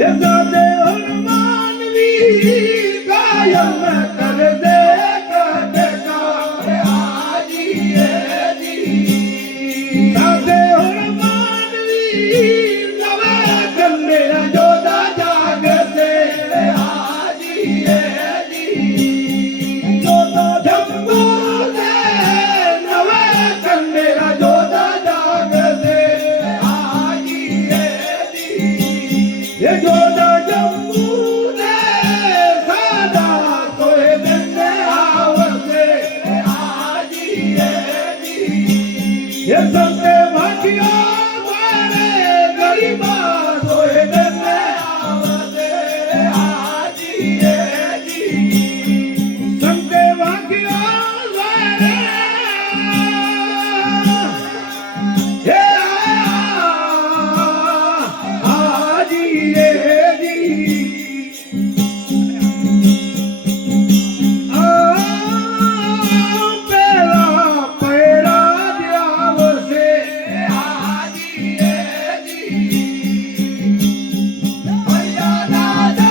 ये सादे हनुमान वी कायम कर दे कटका हाजी जी सादे हनुमान वी नवे कंडे जोदा जाग से हाजी जी जोदा जम्बू से नवे कंडे जोदा जाग से हाजी जी ये जोदा जम्बू ने सादा सोए दिन आवसे हाजी जी ये संते भाटिया मारे गरीबा सोए दिन आवसे हाजी जी संते भाटिया मारे ये हाजी जी पेरा पेरा दियाव से हाजी जी भैया दादा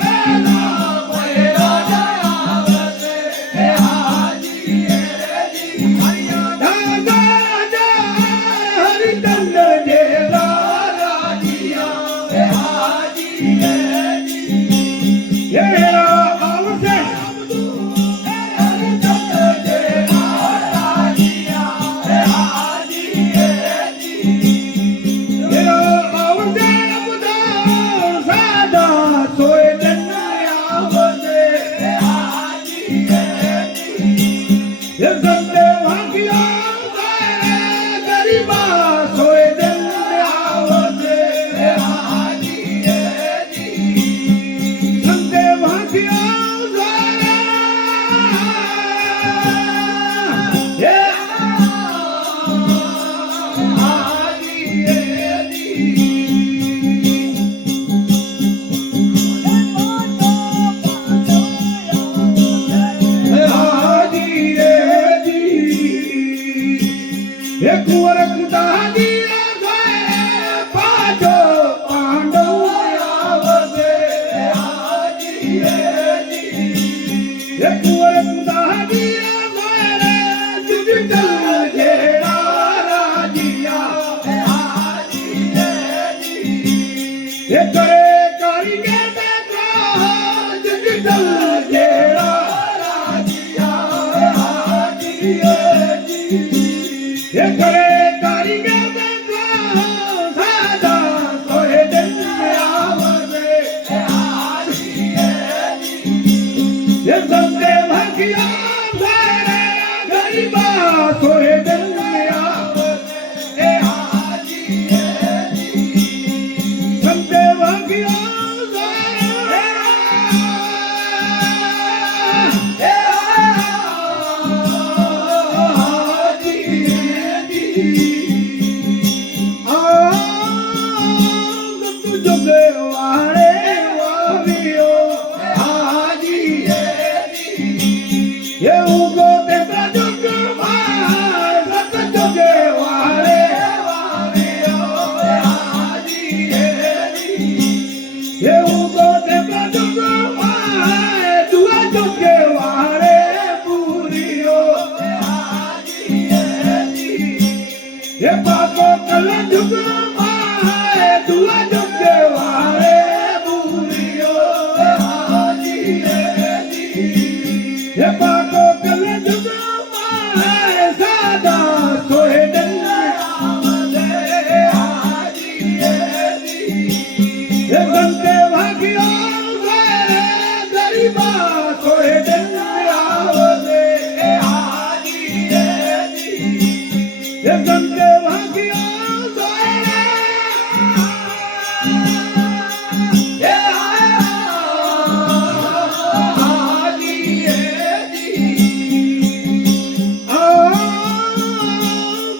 पेरा पेरा दियाव से हाजी जी भैया दादा हरिचंद्र जेला राजिया हाजी जी ये आवसे हरिचंद्र जेला राजिया हाजी जी ये आवसे बुदा सादा सोए दिन आवसे हाजी जी ये संते भागिया सारे गरीबा सोए दिन आवसे हाजी जी संते भागिया सारे ये हाजी जी हाजी जी ये कुंवर कुदा दिया गए पाजो पांडव आवसे हाजी जी ये कुंवर कुदा दिया गए जुगजल जेड़ा राजिया हाजी जी ये करे करिए देखो जुगजल जेड़ा राजिया हाजी जी ये करे करिए देखो सादा सोए दिन आवसे हाजी जी ये संते भागिया सारे गरीबा सोए दिन आवसे हाजी जी संते भागिया सारे हाजी जी तू जुगे वाले वावियो हाजी जी ये उगो देखा जुग मार सत जुगे वाले वावियो हाजी जी ये उगो देखा जुग मार दुआ जुगे वाले पूरियो हाजी जी ये पाको कल जुग माए दुआ जुगे वाले पूरियो हाजी जी ये पाको कल जुग माए सादा सोए दिन आवसे हाजी जी ये संते भागिया सारे गरीबा सोए दिन आवसे हाजी जी ये संते भागिया सारे ये हाजी जी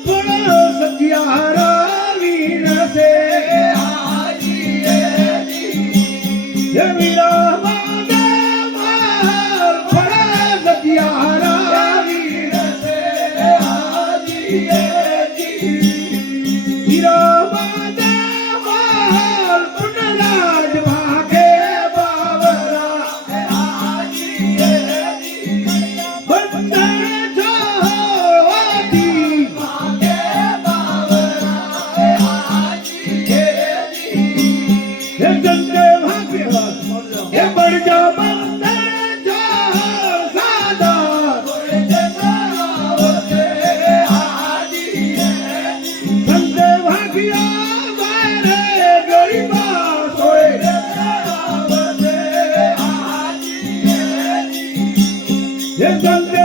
बड़ा सतियारा वीर से हाजी जी ये वीरा मांगे मार बड़ा सतियारा वीर से हाजी जी હે સંતે